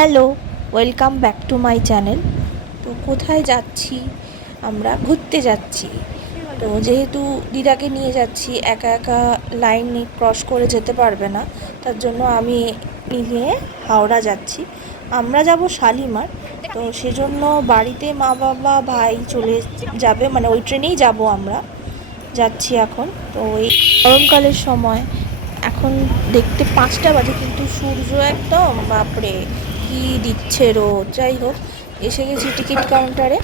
Hello, welcome back to my channel. তো কোথায় যাচ্ছি? আমরা ঘুরতে যাচ্ছি। তো যেহেতু দিদাকে নিয়ে যাচ্ছি, একা একা লাইন ক্রস করে যেতে পারবে না, তার জন্য আমি নিয়ে হাওড়া যাচ্ছি। আমরা যাব শালিমার। তো সেজন্য বাড়িতে মা বাবা ভাই চলে যাবে, মানে ওই ট্রেনেই যাব। আমরা যাচ্ছি এখন। তো এই গরমকালের সময় এখন দেখতে 5টা বাজে, কিন্তু সূর্য একদম বাপরে কি দিচ্ছে রোদ। যাই হোক, এসে গেছি টিকিট কাউন্টারে।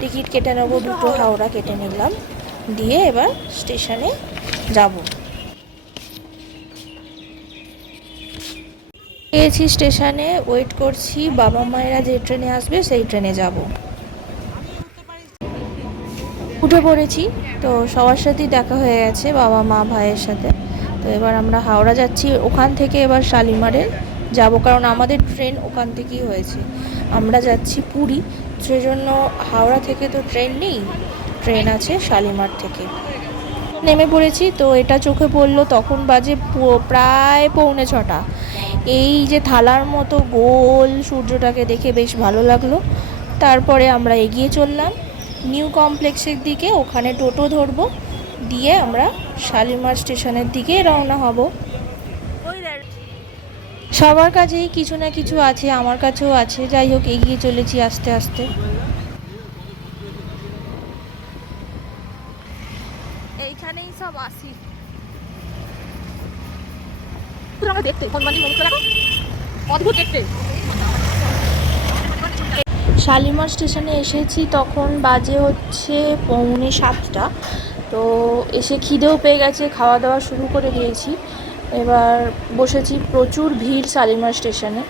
টিকিট কেটে নেবো, 2টো হাওড়া কেটে নিলাম, দিয়ে এবার স্টেশনে যাব। গিয়েছি স্টেশনে, ওয়েট করছি। বাবা মায়েরা যে ট্রেনে আসবে সেই ট্রেনে যাব। উঠে পড়েছি। তো সবার সাথেই দেখা হয়ে গেছে, বাবা মা ভাইয়ের সাথে। তো এবার আমরা হাওড়া যাচ্ছি, ওখান থেকে এবার শালিমারে যাব, কারণ আমাদের ট্রেন ওখান থেকেই হয়েছে। আমরা যাচ্ছি পুরী, সেজন্য হাওড়া থেকে তো ট্রেন নেই, ট্রেন আছে শালিমার থেকে। নেমে পড়েছি। তো এটা চোখে পড়লো, তখন বাজে প্রায় 6:45। এই যে থালার মতো গোল সূর্যটাকে দেখে বেশ ভালো লাগলো। তারপরে আমরা এগিয়ে চললাম নিউ কমপ্লেক্সের দিকে, ওখানে টোটো ধরবো, দিয়ে আমরা শালিমার স্টেশনের দিকে রওনা হব। সবার কাছেই কিছু না কিছু আছে, আমার কাছেও আছে। যাই হোক, এগিয়ে চলেছি আস্তে আস্তে। এইখানেই সব আসি। দেখতে অদ্ভুত দেখতে। শালিমার স্টেশনে এসেছি, তখন বাজে হচ্ছে 6:45। তো এসে খিদেও পেয়ে গেছে, খাওয়া দাওয়া শুরু করে দিয়েছি। এবার বসেছি। প্রচুর ভিড় শালিমার স্টেশনে।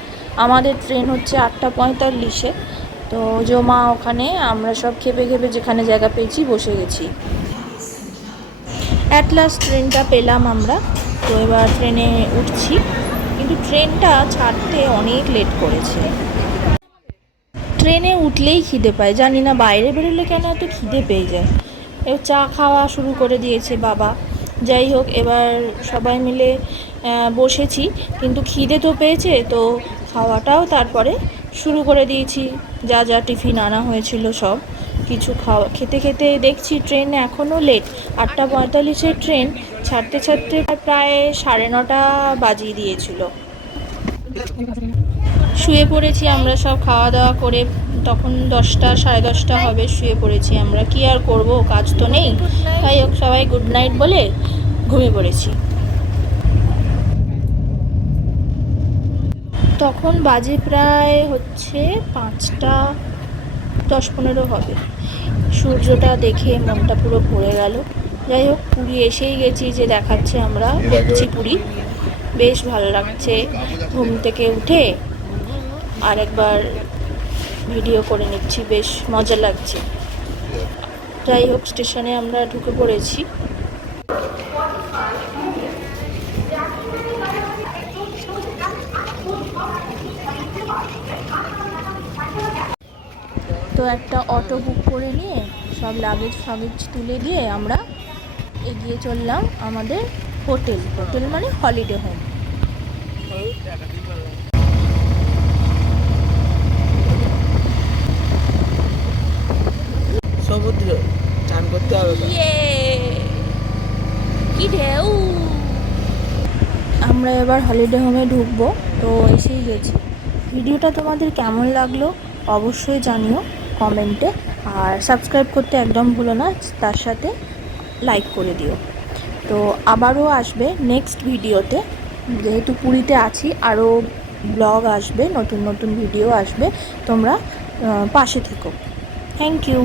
আমাদের ট্রেন হচ্ছে 8:45-এ। তো জমা ওখানে আমরা সব খেপে খেপে যেখানে জায়গা পেয়েছি বসে গেছি। অ্যাট লাস্ট ট্রেনটা পেলাম আমরা। তো এবার ট্রেনে উঠছি, কিন্তু ট্রেনটা ছাড়তে অনেক লেট করেছে। ট্রেনে উঠলেই খিদে পায়, জানি না বাইরে বেরোলে কেন এত খিদে পেয়ে যায়। এবার চা খাওয়া শুরু করে দিয়েছে বাবা। যাই হোক, এবার সবাই মিলে বসেছি, কিন্তু খিদে তো পেয়েছে, তো খাওয়াটাও তারপরে শুরু করে দিয়েছি। যা যা টিফিন আনা হয়েছিল সব কিছু খেতে খেতে দেখছি ট্রেন এখনও লেট। 8:45-এর ট্রেন ছাড়তে ছাড়তে প্রায় 9:30 বাজিয়ে দিয়েছিল। শুয়ে পড়েছি আমরা সব খাওয়া দাওয়া করে। তখন 10টা, 10:30 হবে। শুয়ে পড়েছি আমরা, কি আর করব, কাজ তো নেই। তাই হোক, সবাই গুড নাইট বলে ঘুমিয়ে পড়েছি। তখন বাজে প্রায় হচ্ছে 5:10-15 হবে। সূর্যটা দেখে মনটা পুরো ভরে গেল। যাই হোক, পুরী এসেই গেছি, যে দেখাচ্ছে আমরা দেখছি পুরী। বেশ ভালো লাগছে ঘুম থেকে উঠে আর একবার ভিডিও করে নিচ্ছি, বেশ মজা লাগছে। যাই হোক, স্টেশনে আমরা ঢুকে পড়েছি। তো একটা অটো বুক করে নিয়ে সব লাগেজ ফাগেজ তুলে দিয়ে আমরা এগিয়ে চললাম আমাদের হোটেল মানে হলিডে হোম। সমুদ্র চান করতে হবে। কি ঢেউ! আমরা এবার হলিডে হোমে ঢুকবো। তো এসেই গেছি। ভিডিওটা তোমাদের কেমন লাগলো অবশ্যই জানিও কমেন্টে, আর সাবস্ক্রাইব করতে একদম ভুলো না, তার সাথে লাইক করে দিও। তো আবারও আসবে নেক্সট ভিডিওতে। যেহেতু পুরীতে আছি, আরও ব্লগ আসবে, নতুন নতুন ভিডিও আসবে। তোমরা পাশে থেকো। Thank you.